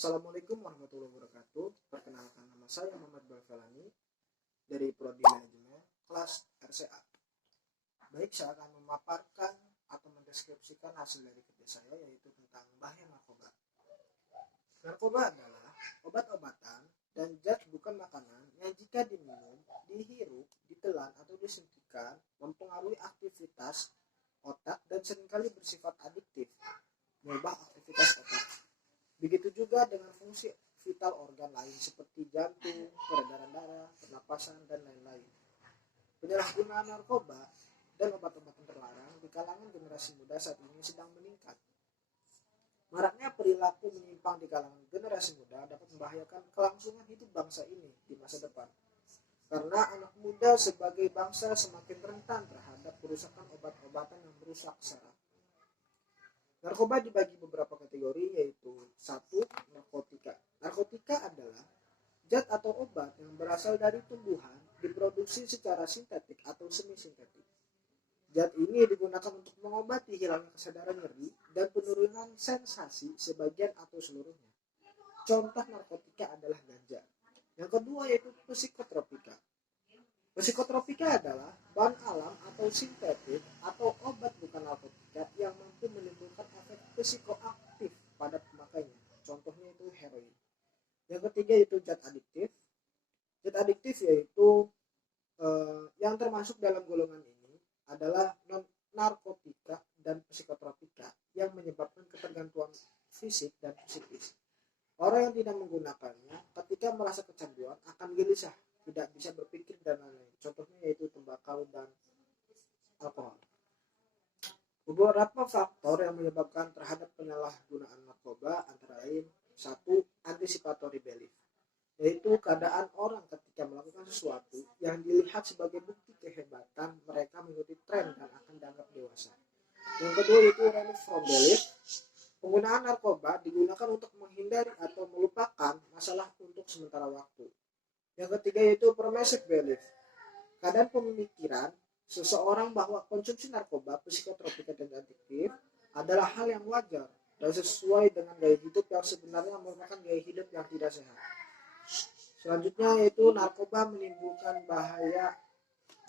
Assalamualaikum warahmatullahi wabarakatuh. Perkenalkan, nama saya Muhammad Balvalani dari Prodi Manajemen kelas RCA. Baik, saya akan memaparkan atau mendeskripsikan hasil dari kerja saya, yaitu tentang bahaya narkoba. Narkoba adalah obat-obatan dan zat bukan makanan yang jika diminum, dihirup, ditelan atau disuntikan mempengaruhi aktivitas otak dan seringkali bersifat adiktif, mengubah aktivitas otak. Begitu juga dengan fungsi vital organ lain seperti jantung, peredaran darah, pernapasan, dan lain-lain. Penyalahgunaan narkoba dan obat-obatan terlarang di kalangan generasi muda saat ini sedang meningkat. Maraknya perilaku menyimpang di kalangan generasi muda dapat membahayakan kelangsungan hidup bangsa ini di masa depan. Karena anak muda sebagai bangsa semakin rentan terhadap kerusakan obat-obatan yang merusak saraf. Narkoba dibagi beberapa kategori, yaitu 1. Narkotika. Narkotika adalah zat atau obat yang berasal dari tumbuhan diproduksi secara sintetik atau semi-sintetik. Zat ini digunakan untuk mengobati hilangnya kesadaran nyeri dan penurunan sensasi sebagian atau seluruhnya. Contoh narkotika adalah ganja. Yang kedua yaitu psikotropika. Psikotropika adalah bahan alam atau sintetik atau obat bukan narkotika yang mampu menimbulkan efek psikoaktif pada pemakainya. Contohnya itu heroin. Yang ketiga itu zat adiktif. Zat adiktif yaitu yang termasuk dalam golongan ini adalah non-narkotika dan psikotropika yang menyebabkan ketergantungan fisik dan psikis. Orang yang tidak menggunakannya ketika merasa kecanduan akan gelisah, tidak bisa berpikir dan lain-lain. Contohnya yaitu tembakau dan alkohol. Beberapa faktor yang menyebabkan terhadap penyalahgunaan narkoba antara lain 1. Anticipatory belief, yaitu keadaan orang ketika melakukan sesuatu yang dilihat sebagai bukti kehebatan mereka mengikuti tren dan akan dianggap dewasa. Yang kedua yaitu relief from belief. Penggunaan narkoba digunakan untuk menghindari atau melupakan masalah untuk sementara waktu. Yang ketiga yaitu permissive belief. Keadaan pemikiran seseorang bahwa konsumsi narkoba, psikotropika dan adiktif adalah hal yang wajar dan sesuai dengan gaya hidup yang sebenarnya merupakan gaya hidup yang tidak sehat. Selanjutnya yaitu narkoba menimbulkan bahaya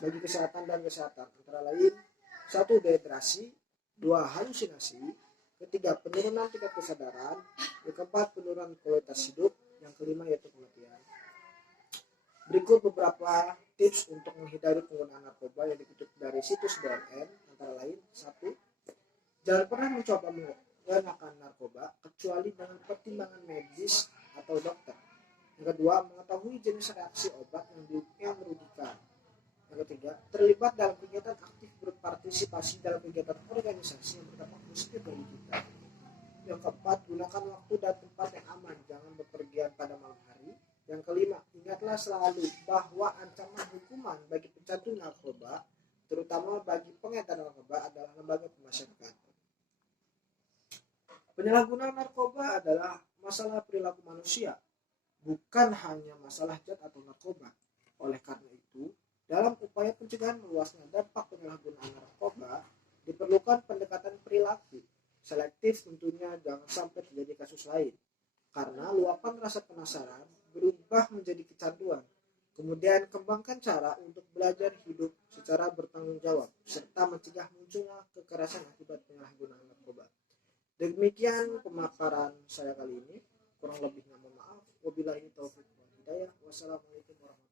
bagi kesehatan dan kesehatan, antara lain 1. Dehidrasi, 2. Halusinasi, ketiga penurunan tingkat kesadaran, yang keempat penurunan kualitas hidup, yang kelima yaitu kematian. Berikut beberapa tips untuk menghindari penggunaan narkoba yang dikutip dari situs BNN, antara lain 1. Jangan pernah mencoba menggunakan narkoba kecuali dengan pertimbangan medis atau dokter. Yang kedua, mengetahui jenis reaksi obat yang merugikan. Yang ketiga, terlibat dalam kegiatan aktif berpartisipasi dalam kegiatan organisasi yang berdampak positif bagi kita. Yang keempat, gunakan waktu dan tempat yang aman, jangan bepergian pada malam hari. Yang kelima, ingatlah selalu bahwa ancaman hukuman bagi pecandu narkoba, terutama bagi pengedar narkoba, adalah lembaga pemasyarakatan. Penyalahgunaan narkoba adalah masalah perilaku manusia, bukan hanya masalah zat atau narkoba. Oleh karena itu, dalam upaya pencegahan meluasnya dampak penyalahgunaan narkoba, diperlukan pendekatan perilaku. Selektif tentunya, jangan sampai terjadi kasus lain. Karena luapan rasa penasaran berubah menjadi kecanduan. Kemudian kembangkan cara untuk belajar hidup secara bertanggung jawab, serta mencegah munculnya kekerasan akibat penyalahgunaan narkoba. Demikian pemaparan saya kali ini. Kurang lebihnya mohon maaf. Wabillahi taufiq wal hidayah. Wassalamualaikum warahmatullahi wabarakatuh.